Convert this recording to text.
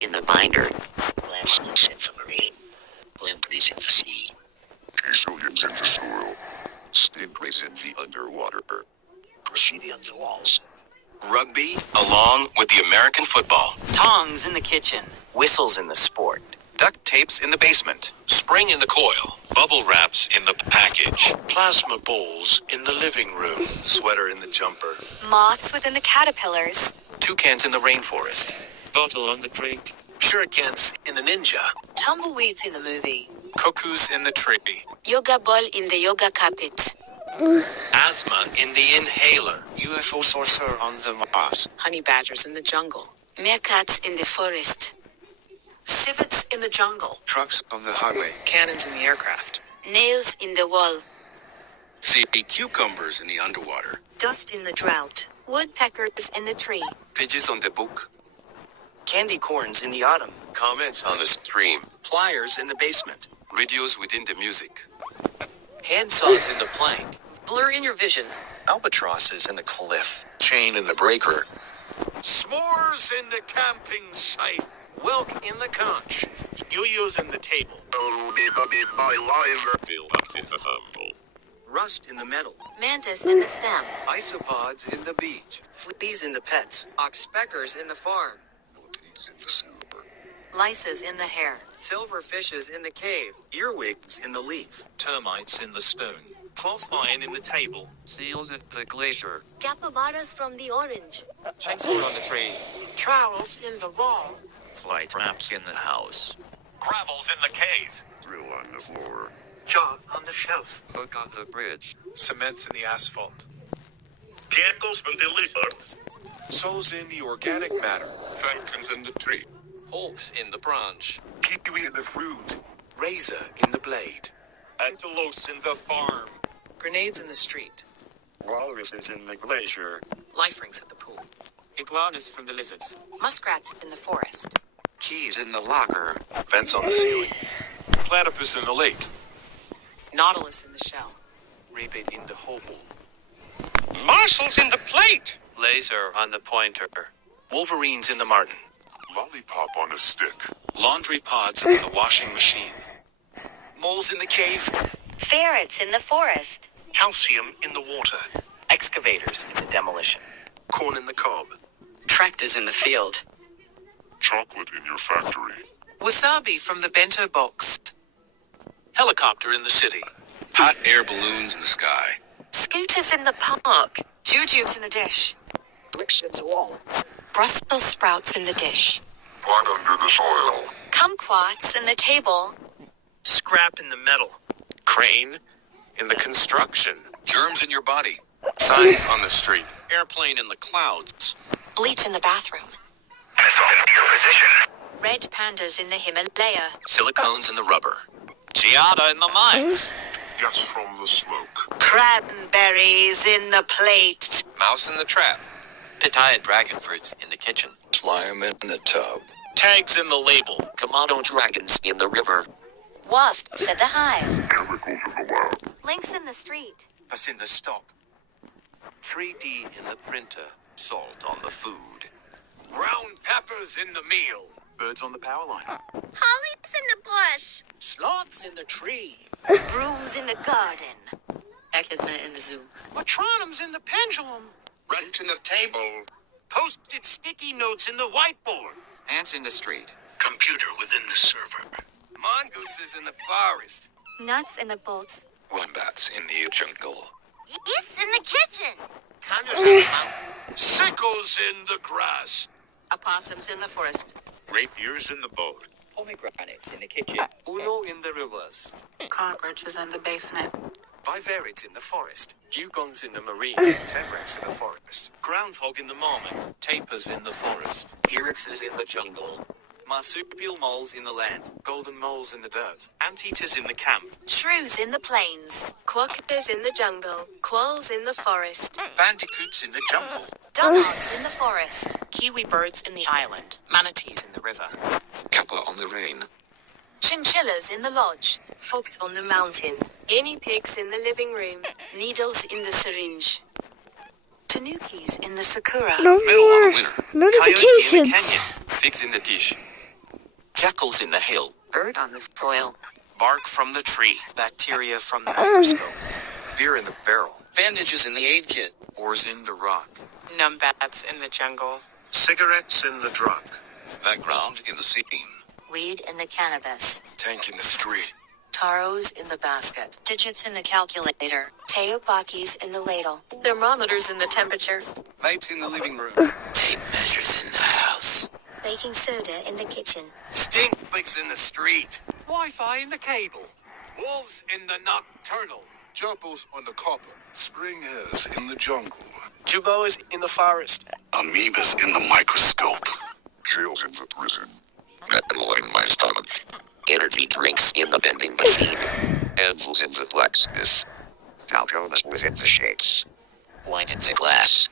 in the binder. Plastics in the marine. Blimpies in the sea. Aliens in the soil. Stingrays in the underwater. Graffiti on the walls. Rugby, along with the American football. Tongs in the kitchen. Whistles in the sport. Duct tapes in the basement. Spring in the coil. Bubble wraps in the package. Plasma balls in the living room. Sweater in the jumper. Moths within the caterpillars. Toucans in the rainforest. Bottle on the drink. Shurikens in the ninja. Tumbleweeds in the movie. Cuckoos in the tree. Yoga ball in the yoga carpet. Asthma in the inhaler. UFO sorcerer on the Mars. Honey badgers in the jungle. Meerkats in the forest. Civets in the jungle. Trucks on the highway. Cannons in the aircraft. Nails in the wall. See cucumbers in the underwater. Dust in the drought. Woodpeckers in the tree. Pigeons on the book. Candy corns in the autumn. Comments on the stream. Pliers in the basement. Radios within the music. Handsaws in the plank. Blur in your vision. Albatrosses in the cliff. Chain in the breaker. S'mores in the camping site. Wilk in the conch. Yo-yos in the table. Build up in the humble. Rust in the metal. Mantis in the stem. Isopods in the beach. Fleas in the pets. Oxpeckers in the farm. Booties in the silver. Lices in the hair. Silver fishes in the cave. Earwigs in the leaf. Termites in the stone. Cloth iron in the table. Seals at the glacier. Capybaras from the orange. Chainsaw on the tree. Trowels in the wall. Fly traps in the house. Gravels in the cave. Drill on the floor. Jog on the shelf. Hook on the bridge. Cements in the asphalt. Geckos from the lizards. Souls in the organic matter. Falcons in the tree. Hawks in the branch. Kiwi in the fruit. Razor in the blade. Antelopes in the farm. Grenades in the street. Walruses in the glacier. Life rings at the pool. Iguanas from the lizards. Muskrats in the forest. Keys in the locker. Vents on the ceiling. Platypus in the lake. Nautilus in the shell. Rabbit in the hobo. Marshals in the plate. Laser on the pointer. Wolverines in the martin. Lollipop on a stick. Laundry pods in the washing machine. Moles in the cave. Ferrets in the forest. Calcium in the water. Excavators in the demolition. Corn in the cob. Tractors in the field. Chocolate in your factory. Wasabi from the bento box. Helicopter in the city. Hot air balloons in the sky. Scooters in the park. Jujubes in the dish. Bricks in the wall. Brussels sprouts in the dish. Pot under the soil. Kumquats in the table. Scrap in the metal. Crane in the construction. Germs in your body. Signs on the street. Airplane in the clouds. Bleach in the bathroom. Red pandas in the Himalaya. Silicones in the rubber. Giada in the mines. Gas from the smoke. Cranberries in the plate. Mouse in the trap. Pitaya dragon fruits in the kitchen. Slime in the tub. Tags in the label. Komodo dragons in the river. Wasps at the hive. Chemicals in the lab. Lynx in the street. Us in the stock. 3D in the printer. Salt on the food. Brown peppers in the meal. Birds on the power line. Hollies in the bush. Sloths in the tree. Brooms in the garden. Echidna in the zoo. Metronome in the pendulum. Rent in the table. Posted sticky notes in the whiteboard. Ants in the street. Computer within the server. Mongooses in the forest. Nuts in the bolts. Wombats in the jungle. Geese in the kitchen. Connors in the mountain. Sickles in the grass. Opossums in the forest. Rapiers in the boat. Pomegranates in the kitchen. Uno in the rivers. Cockroaches in the basement. Viverids in the forest. Dugongs in the marine. Temrex in the forest. Groundhog in the marmot. Tapirs in the forest. Hyraxes in the jungle. Marsupial moles in the land. Golden moles in the dirt. Anteaters in the camp. Shrews in the plains. Quokkas in the jungle. Quolls in the forest. Bandicoots in the jungle. Dugongs in the forest. Kiwi birds in the island. Manatees in the river. Kappa on the rain. Chinchillas in the lodge. Fox on the mountain. Guinea pigs in the living room. Needles in the syringe. Tanukis in the sakura. Middle on the winter. Notifications. Coyote in the canyon. Figs in the dish. Geckos in the hill. Bird on the soil. Bark from the tree. Bacteria from the microscope. Beer in the barrel. Bandages in the aid kit. Ores in the rock. Numbats in the jungle. Cigarettes in the truck. Background in the scene. Weed in the cannabis. Tank in the street. Taros in the basket. Digits in the calculator. Teopakis in the ladle. Thermometers in the temperature. Pipes in the living room. Tape measures in the house. Baking soda in the kitchen. Stink bugs in the street. Wi-Fi in the cable. Wolves in the nocturnal. Gerbils on the copper. Spring hares in the jungle. Juboas in the forest. Amoebas in the microscope. Jails in the prison. Metal in my stomach. Energy drinks in the vending machine. Anvils in the blacksmith. Falcones within the shapes. Wine in the glass.